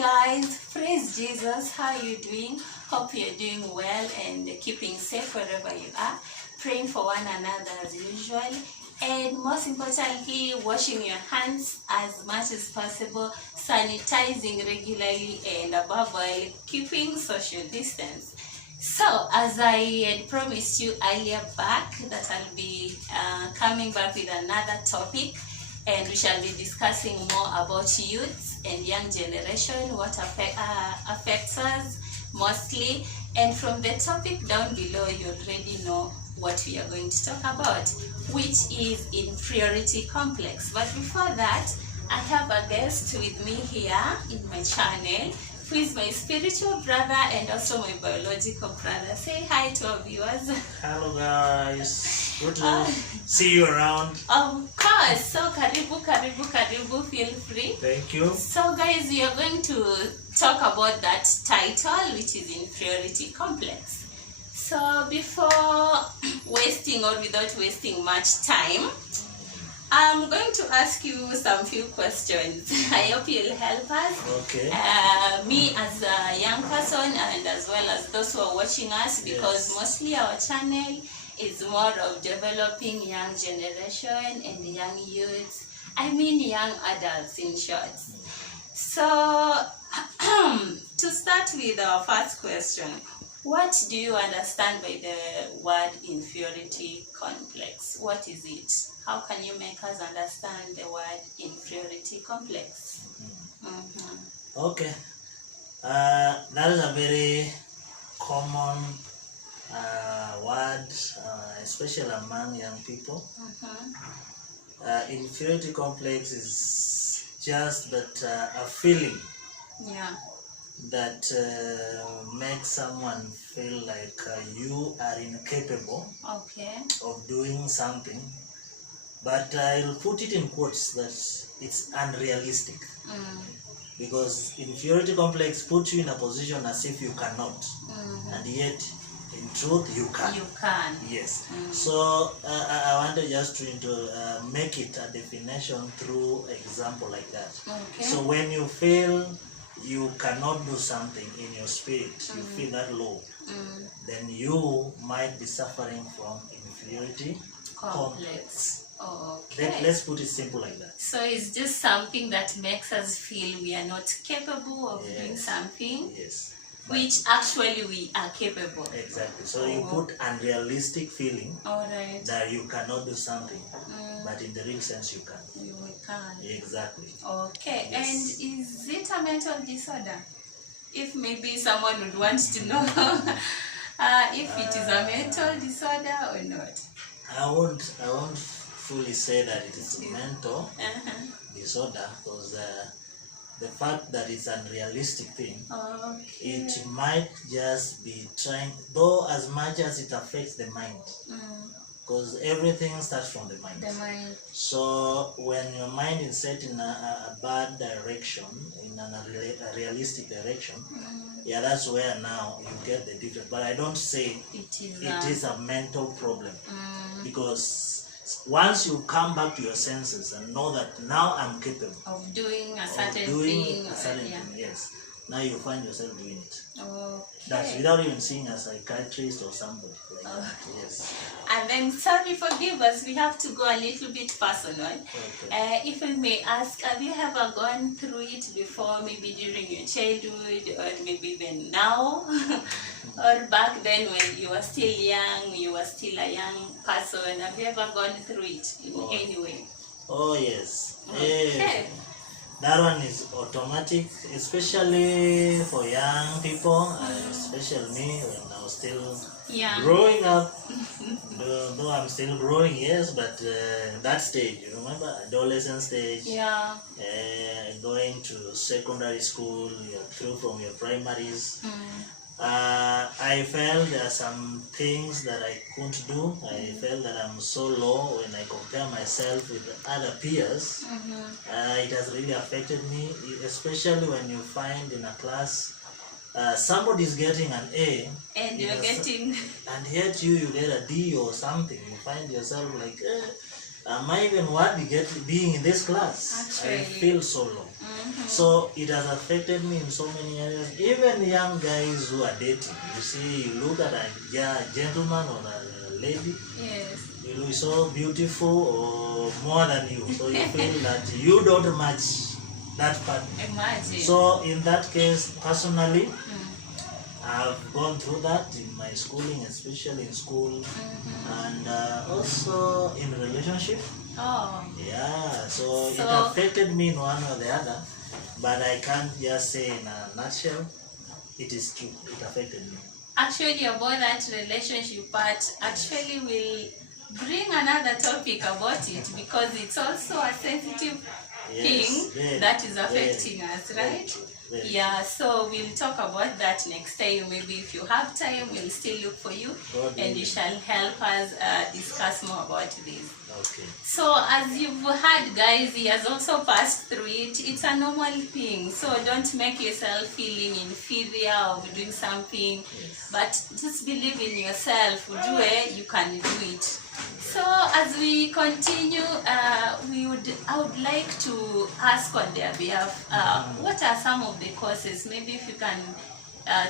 guys, praise Jesus. How are you doing? Hope you're doing well and keeping safe wherever you are. Praying for one another as usual, and most importantly, washing your hands as much as possible, sanitizing regularly, and above all, keeping social distance. So, as I had promised you earlier back, that I'll be coming back with another topic, and we shall be discussing more about youth and young generation, what affects us mostly. And from the topic down below, you already know what we are going to talk about, which is inferiority complex. But before that, I have a guest with me here in my channel, who is my spiritual brother and also my biological brother. Say hi to our viewers. Hello guys, good to see you around. Of course. So karibu, feel free. Thank you. So guys, we are going to talk about that title, which is inferiority complex. So before wasting or without wasting much time, I'm going to ask you some few questions. I hope you'll help us. Okay. Me as a young person and as well as those who are watching us, because mostly our channel is more of developing young generation and young youths. I mean young adults in short. So to start with our first question, what do you understand by the word inferiority complex? What is it? How can you make us understand the word inferiority complex? Okay. That is a very common word, especially among young people. Inferiority complex is just that a feeling that makes someone feel like you are incapable of doing something, but I'll put it in quotes that it's unrealistic, because inferiority complex puts you in a position as if you cannot, and yet in truth you can. You can. Yes. So I wanted just to make it a definition through example like that. So when you feel you cannot do something in your spirit, you feel that low, then you might be suffering from inferiority complex. Let's put it simple like that. So it's just something that makes us feel we are not capable of doing something, which actually we are capable. Exactly. So you put unrealistic feeling that you cannot do something, but in the real sense you can. You can. Exactly. Okay. And is it a mental disorder? If maybe someone would want to know if it is a mental disorder or not. I won't fully say that it is a mental disorder, because the fact that it's an unrealistic thing, it might just be trying, though as much as it affects the mind, because everything starts from the mind. So when your mind is set in a bad direction, in a realistic direction, that's where now you get the difference. But I don't say it is a mental problem, because once you come back to your senses and know that now I'm capable of doing a certain thing, yes, now you find yourself doing it. That's without even seeing a psychiatrist or somebody like that. Yes. And then, sorry, forgive us, we have to go a little bit personal. If I may ask, have you ever gone through it before, maybe during your childhood, or maybe even now, or back then when you were still young, you were still a young person? Have you ever gone through it in any way? Oh yes. That one is automatic, especially for young people, especially me when I was still growing up. Though I'm still growing, yes, but that stage, you remember, adolescent stage, going to secondary school, you're through from your primaries. I felt there are some things that I couldn't do. I felt that I'm so low when I compare myself with other peers. It has really affected me, especially when you find in a class somebody's getting an A and you're getting, and yet you get a D or something. You find yourself like, am I even worthy being in this class? Actually. I feel so low. So it has affected me in so many areas. Even young guys who are dating, you see, you look at a gentleman or a lady, you look so beautiful or more than you, so you feel that you don't match that partner. Imagine. So in that case, personally, I've gone through that in my schooling, especially in school, and also in relationship. Oh. Yeah, so it affected me in one or the other, but I can't just say in a nutshell, it is true, it affected me. Actually, about that relationship part, actually we'll bring another topic about it because it's also a sensitive thing that is affecting us, right? Yeah, so we'll talk about that next time. Maybe if you have time, we'll still look for you and you shall help us discuss more about this. Okay. So as you've heard, guys, he has also passed through it. It's a normal thing. So don't make yourself feeling inferior of doing something, but just believe in yourself. Do it, you can do it. So as we continue, I would like to ask on their behalf, what are some of the causes? Maybe if you can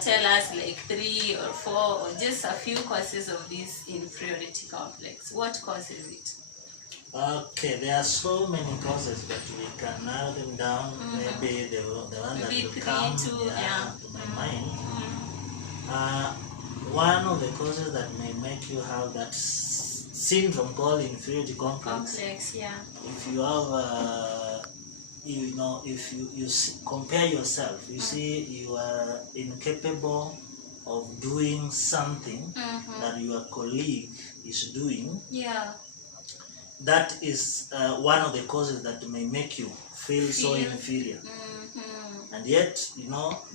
tell us like 3 or 4 or just a few causes of this inferiority complex. What causes it? Okay, there are so many causes, but we can narrow them down. Maybe the one that will come to my mind. One of the causes that may make you have that syndrome called inferiority complex. If you have, if you compare yourself, you see you are incapable of doing something that your colleague is doing. That is one of the causes that may make you feel so inferior. And yet,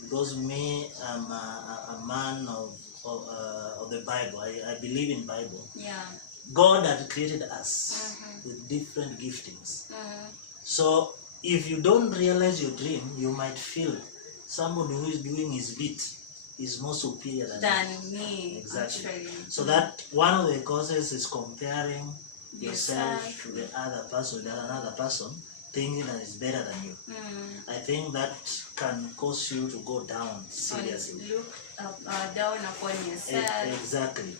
because me, I'm a man of the Bible. I believe in Bible. God had created us with different giftings. So if you don't realize your dream, you might feel somebody who is doing his bit is more superior than me. Exactly. Actually. So that one of the causes is comparing yourself to the other person, another person, thinking that it's better than you. I think that can cause you to go down seriously. Look down upon yourself. Exactly.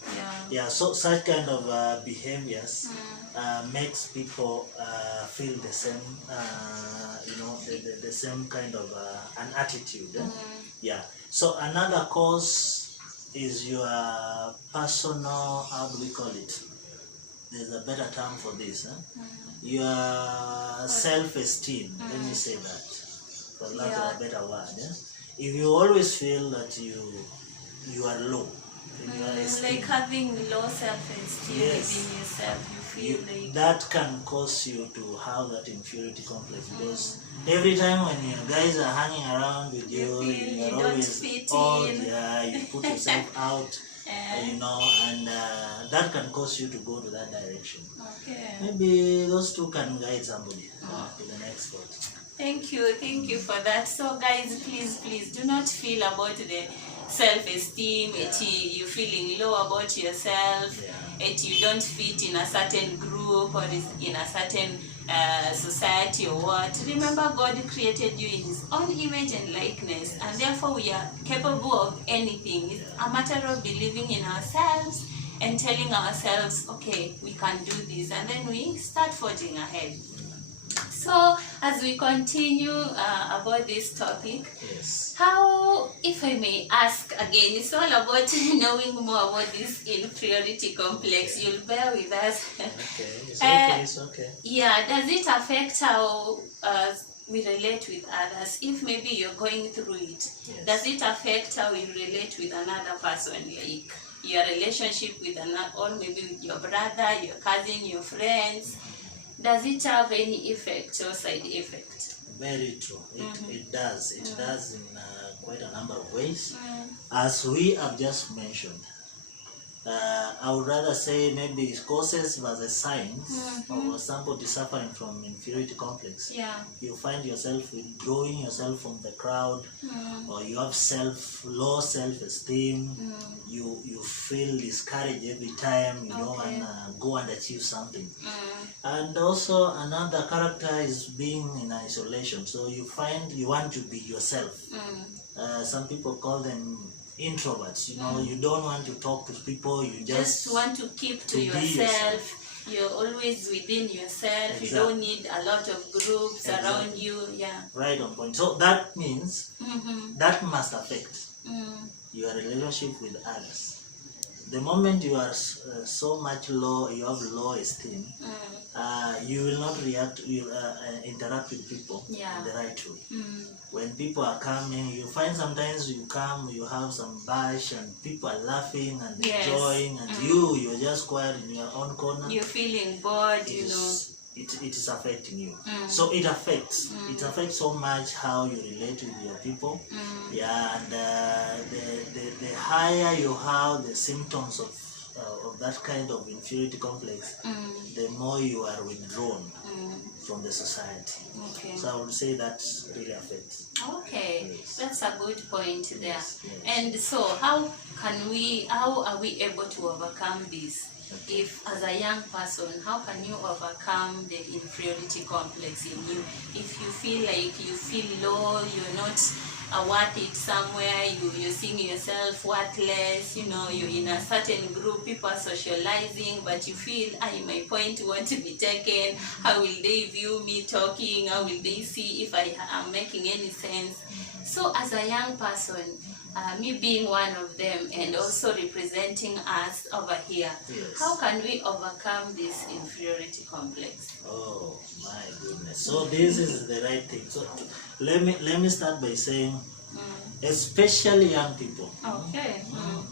Yeah. So such kind of behaviors makes people feel the same, the same kind of an attitude. Yeah. So another cause is your personal, how do we call it? There's a better term for this. Your self-esteem. Let me say that, for lack of a better word. If you always feel that you are low in your esteem, like having low self-esteem within yourself, you feel like that can cause you to have that inferiority complex, because every time when your guys are hanging around with you are always odd. You put yourself out. And that can cause you to go to that direction. Maybe those two can guide somebody to the next spot. Thank you for that. So guys, please do not feel about the self-esteem, you feeling low about yourself, you don't fit in a certain group or in a certain society or what. Remember, God created you in his own image and likeness, and therefore we are capable of anything. It's a matter of believing in ourselves and telling ourselves, okay, we can do this, and then we start forging ahead. So as we continue about this topic, how, if I may ask again, it's all about knowing more about this inferiority complex. You'll bear with us. It's okay. Yeah, does it affect how we relate with others? If maybe you're going through it, does it affect how you relate with another person, like your relationship with another, or maybe with your brother, your cousin, your friends? Does it have any effect or side effect? Very true. It does. It does in quite a number of ways. As we have just mentioned, I would rather say maybe causes versus signs, or somebody suffering from inferiority complex. Yeah. You find yourself withdrawing yourself from the crowd, or you have low self-esteem. You feel discouraged every time. You don't want to go and achieve something. And also another character is being in isolation. So you find you want to be yourself. Some people call them introverts. You don't want to talk to people. You just want to keep to yourself. You're always within yourself. Exactly. You don't need a lot of groups around you. Yeah. Right on point. So that means that must affect your relationship with others. The moment you are so much low, you have low esteem, you will not interact with people in the right way. When people are coming, you find sometimes you come, you have some bash, and people are laughing and enjoying, and you're just quiet in your own corner. You're feeling bored, It is affecting you. So it affects. It affects so much how you relate with your people. Yeah, and the higher you have the symptoms of that kind of inferiority complex, the more you are withdrawn from the society. Okay. So I would say that really affects. Okay, that's a good point there. Yes. And so how are we able to overcome this? If as a young person, how can you overcome the inferiority complex in you? If you feel like you feel low, you're not worth it somewhere, you're seeing yourself worthless, you're in a certain group, people are socializing, but you feel, my point want to be taken, how will they view me talking, how will they see if I am making any sense? So as a young person, me being one of them and also representing us over here, how can we overcome this inferiority complex? Oh my goodness. So this is the right thing. So let me start by saying, especially young people. Okay.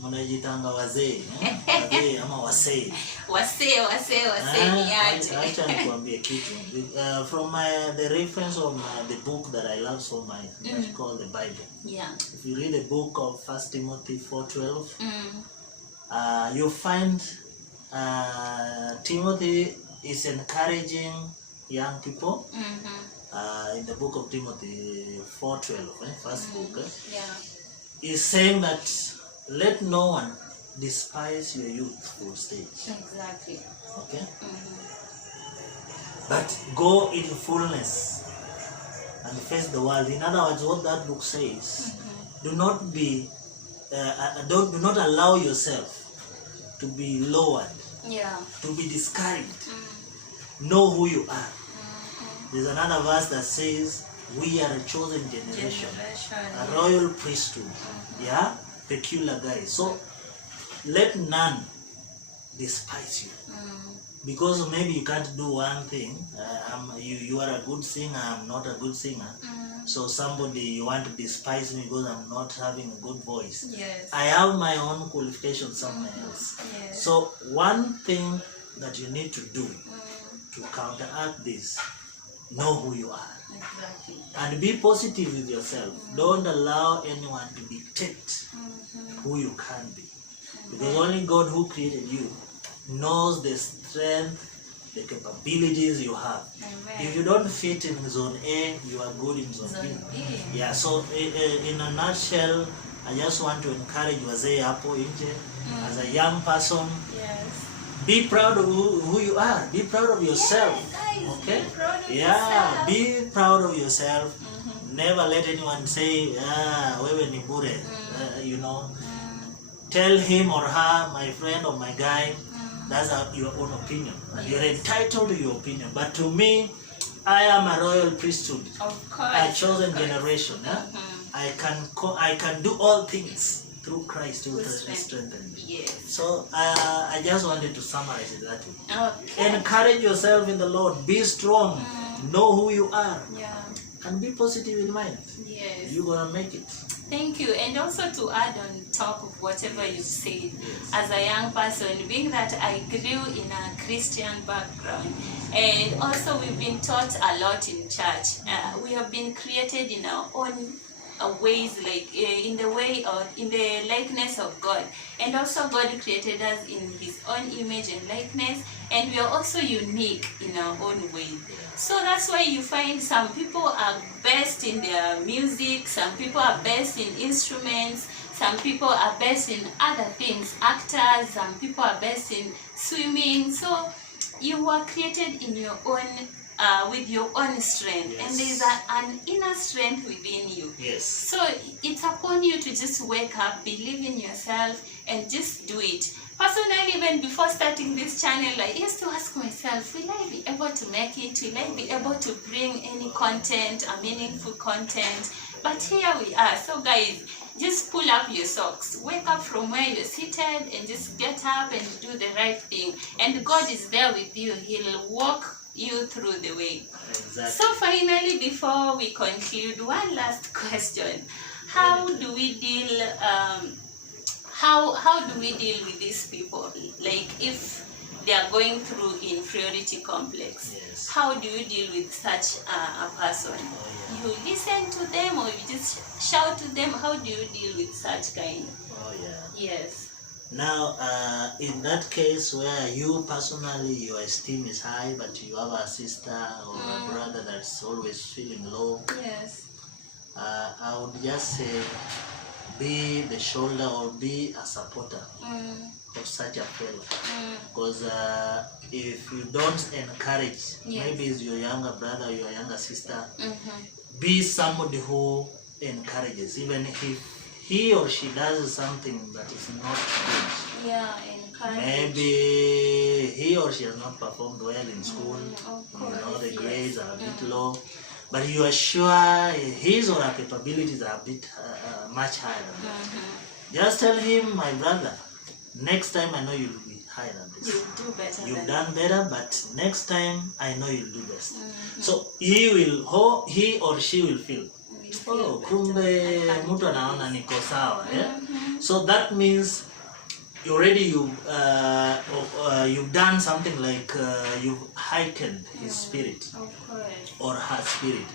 Mnajitanga wazee, wazee ama wasee. Wasee niaje. Acha nikwambie kitu. From the reference of the book that I love so much, that's called the Bible. Yeah. If you read the book of 1 Timothy 4:12, you find Timothy is encouraging young people. In the book of Timothy 4:12, first book, is saying that let no one despise your youthful stage. Exactly. Okay? But go in fullness and face the world. In other words, what that book says, do not allow yourself to be lowered, to be discouraged. Know who you are. There's another verse that says, we are a chosen generation, a royal priesthood, peculiar guys. So let none despise you. Because maybe you can't do one thing. You are a good singer, I'm not a good singer. So you want to despise me because I'm not having a good voice. Yes. I have my own qualifications somewhere else. Yes. So one thing that you need to do to counteract this, know who you are. Exactly. And be positive with yourself. Don't allow anyone to dictate who you can be. Because only God who created you knows the strength, the capabilities you have. Amen. If you don't fit in zone A, you are good in zone B. Yeah, so in a nutshell, I just want to encourage wazee hapo nje, as a young person, be proud of who you are. Be proud of yourself. Okay? Be proud of yourself. Never let anyone say, wewe ni bure. Tell him or her, my friend or my guy, that's your own opinion. And you're entitled to your opinion. But to me, I am a royal priesthood. Of course. A chosen generation. I can do all things through Christ who strengthens me. Yes. So I just wanted to summarize it that way. Okay. Encourage yourself in the Lord. Be strong. Know who you are. Yeah. And be positive in mind. Yes. You're gonna make it. Thank you. And also to add on top of whatever you said, as a young person, being that I grew in a Christian background, and also we've been taught a lot in church. We have been created in our own ways, like in the way or in the likeness of God. And also God created us in his own image and likeness, and we are also unique in our own way. So that's why you find some people are best in their music, some people are best in instruments, some people are best in other things, actors, some people are best in swimming. So you were created in your own with your own strength, and there's an inner strength within you. Yes. So it's upon you to just wake up, believe in yourself, and just do it. Personally, even before starting this channel, I used to ask myself, will I be able to make it? Will I be able to bring any content, a meaningful content? But here we are. So guys, just pull up your socks, wake up from where you're seated, and just get up and do the right thing. And God is there with you. He'll walk you through the way. Exactly. So finally, before we conclude, one last question: how do we deal? How do we deal with these people? Like if they are going through inferiority complex, how do you deal with such a person? You listen to them, or you just shout to them? How do you deal with such kind? Yes. Now, in that case where you personally, your esteem is high, but you have a sister or a brother that's always feeling low, yes, I would just say, be the shoulder or be a supporter of such a fellow. Because if you don't encourage, maybe it's your younger brother or your younger sister, be somebody who encourages, even if he or she does something that is not good. Yeah, encourage. Maybe he or she has not performed well in school. The grades are a bit low, but you are sure his or her capabilities are a bit much higher than that. Just tell him, my brother, next time I know you'll be higher than this. You'll do better. You've done better, but next time I know you'll do best. So he or she will feel, oh, kumbe mtu anaona niko sawa. So that means you've done something like you've heightened his spirit or her spirit.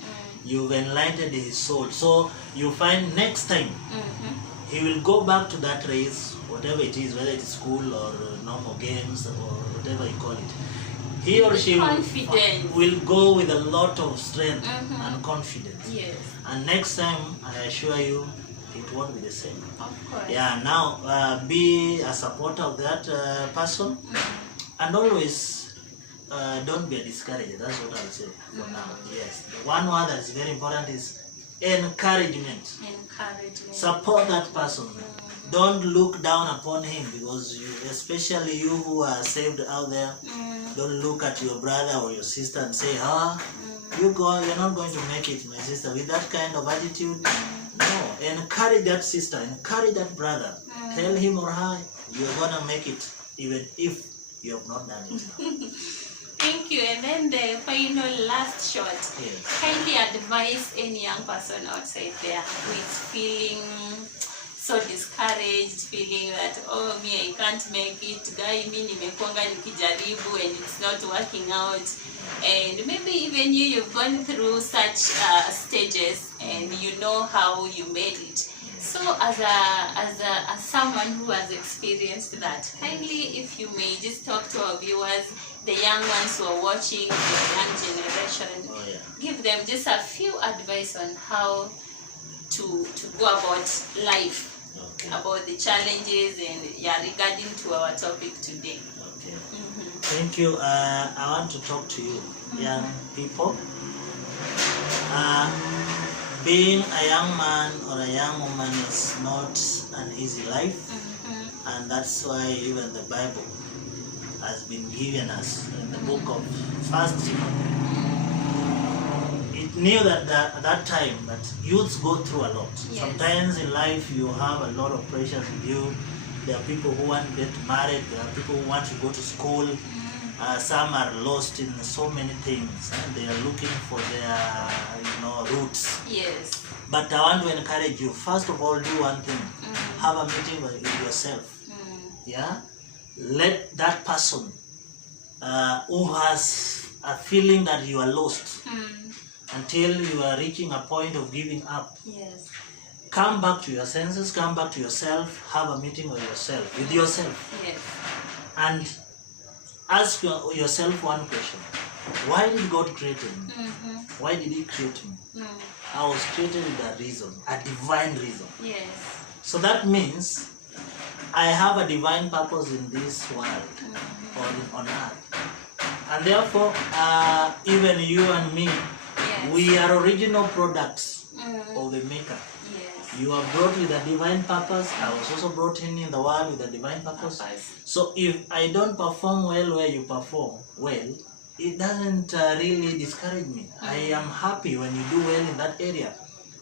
You've enlightened his soul. So you find next time he will go back to that race, whatever it is, whether it's school or normal games or whatever you call it. He or she will go with a lot of strength and confidence. Yes. And next time, I assure you, it won't be the same. Of course. Yeah, now be a supporter of that person, and always don't be discouraged. That's what I'll say for now. Yes. The one word that is very important is encouragement. Support that person. Don't look down upon him, because especially you who are saved out there, don't look at your brother or your sister and say, you're not going to make it, my sister, with that kind of attitude. No, encourage that sister, encourage that brother. Tell him or her, you're going to make it, even if you have not done it. Thank you. And then the final last shot. Yes. Kindly advise any young person outside there who is feeling so discouraged, feeling that, oh, me, I can't make it, guy, me nimekwanga nikijaribu and it's not working out. And maybe even you've gone through such stages and you know how you made it. So as someone who has experienced that, kindly, if you may just talk to our viewers, the young ones who are watching, the young generation, give them just a few advice on how to go about life, about the challenges and regarding to our topic today. Thank you. I want to talk to you, young people. Being a young man or a young woman is not an easy life, and that's why even the Bible has been given us in the book of 1 Timothy. It knew that at that time that youths go through a lot. Sometimes in life you have a lot of pressures with you. There are people who want to get married. There are people who want to go to school. Some are lost in so many things, and they are looking for their roots. Yes. But I want to encourage you. First of all, do one thing. Have a meeting with yourself. Yeah. Let that person who has a feeling that you are lost until you are reaching a point of giving up. Yes. come back to your senses, come back to yourself, have a meeting with yourself. Yes. And ask yourself one question. Why did God create me? Why did He create me? I was created with a reason, a divine reason. Yes. So that means I have a divine purpose in this world, or on earth. And therefore, even you and me, yes, we are original products of the Maker. Yes. You are brought with a divine purpose. I was also brought in the world with a divine purpose. So if I don't perform well where you perform well, it doesn't really discourage me. I am happy when you do well in that area.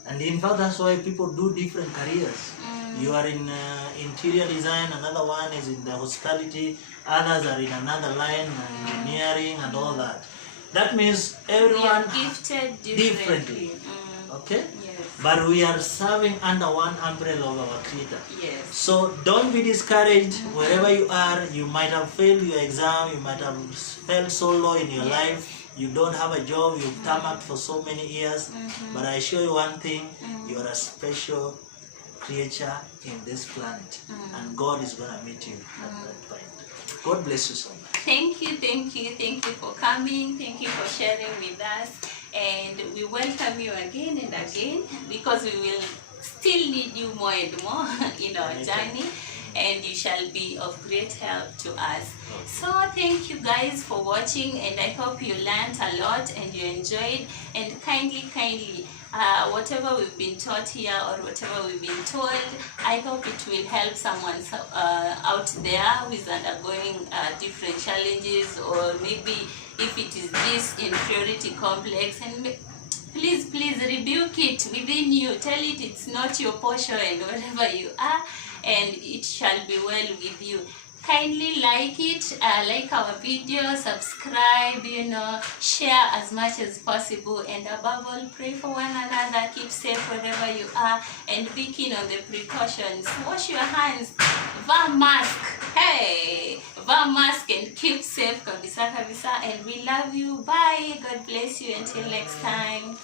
And in fact, that's why people do different careers. You are in interior design, another one is in the hospitality, others are in another line, engineering and all that. That means everyone gifted differently. Okay? Yes. But we are serving under one umbrella of our Creator. Yes. So don't be discouraged wherever you are. You might have failed your exam, you might have felt so low in your life, you don't have a job, you've tarmacked for so many years. But I assure you one thing, you are a special creature in this planet. And God is going to meet you at that point. God bless you so much. Thank you for coming. Thank you for sharing with us. And we welcome you again and again, because we will still need you more and more in our journey, and you shall be of great help to us. So thank you guys for watching, and I hope you learned a lot and you enjoyed. And kindly, whatever we've been taught here or whatever we've been told, I hope it will help someone out there who is undergoing different challenges, or maybe if it is this inferiority complex, and please rebuke it within you. Tell it it's not your portion wherever you are, and it shall be well with you. Kindly like it, like our video, subscribe, share as much as possible, and above all, pray for one another. Keep safe wherever you are, and be keen on the precautions. Wash your hands, wear mask, wear mask, and keep safe, kabisa, and we love you. Bye. God bless you. Until next time.